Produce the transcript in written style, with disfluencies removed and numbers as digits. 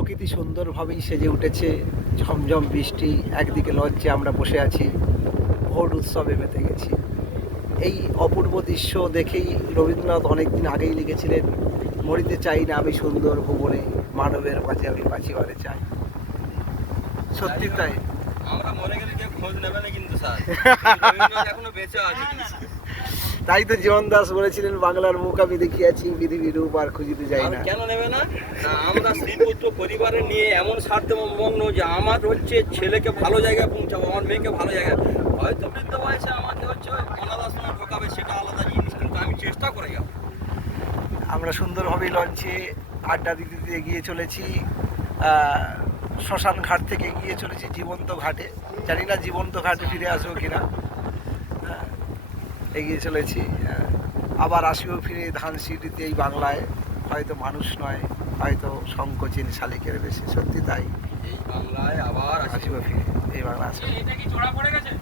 প্রকৃতি সুন্দরভাবেই সেজে উঠেছে। ঝমঝম বৃষ্টি, একদিকে লঞ্চে আমরা বসে আছি, ভোট উৎসবে মেতে গেছি। এই অপূর্ব দৃশ্য দেখেই রবীন্দ্রনাথ অনেকদিন আগেই লিখেছিলেন, মরিতে চাই না আমি সুন্দর ভুবনে, মানবের মাঝে আমি বাঁচিবারে চাই। সত্যি তাই। আমরা মরে গেলে কেউ খোঁজ নেবে না কিন্তু স্যার, রবীন্দ্রনাথ এখনো বেঁচে আছে কিন্তু। তাই তো জীবন দাস বলেছিলেন, বাংলার মুখ আমি দেখিয়াছি, পৃথিবীর রূপ আর খুঁজিতে যাই আর না। কেন নেবে না? না, আমরা স্ত্রী পুত্র পরিবারে নিয়ে এমন স্বার্থমগ্ন যে আমার হচ্ছে ছেলেকে ভালো জায়গায় পৌঁছাবো, আমার মেয়েকে ভালো জায়গায়, হয়তো বৃদ্ধ বয়সে আমাকে হচ্ছে অনাথ আশ্রমে ঢোকাবে, সেটা আলাদা জিনিস, কিন্তু আমি চেষ্টা করে যাবো। আমরা সুন্দরভাবে লঞ্চে আড্ডা দিতে দিতে এগিয়ে চলেছি। শ্মশান ঘাট থেকে এগিয়ে চলেছি জীবন্ত ঘাটে। জানি না জীবন্ত ঘাটে ফিরে আসবো কিনা। এগিয়ে চলেছি, আবার আসিও ফিরে ধানসিঁড়িতে, এই বাংলায় হয়তো মানুষ নয়, হয়তো সংকোচিন শালিকের বেশি। সত্যি তাই, এই বাংলায় আবার আসি। আসিও ফিরে এই বাংলা আসবে। এটা কি জোড়া পড়ে গেছে?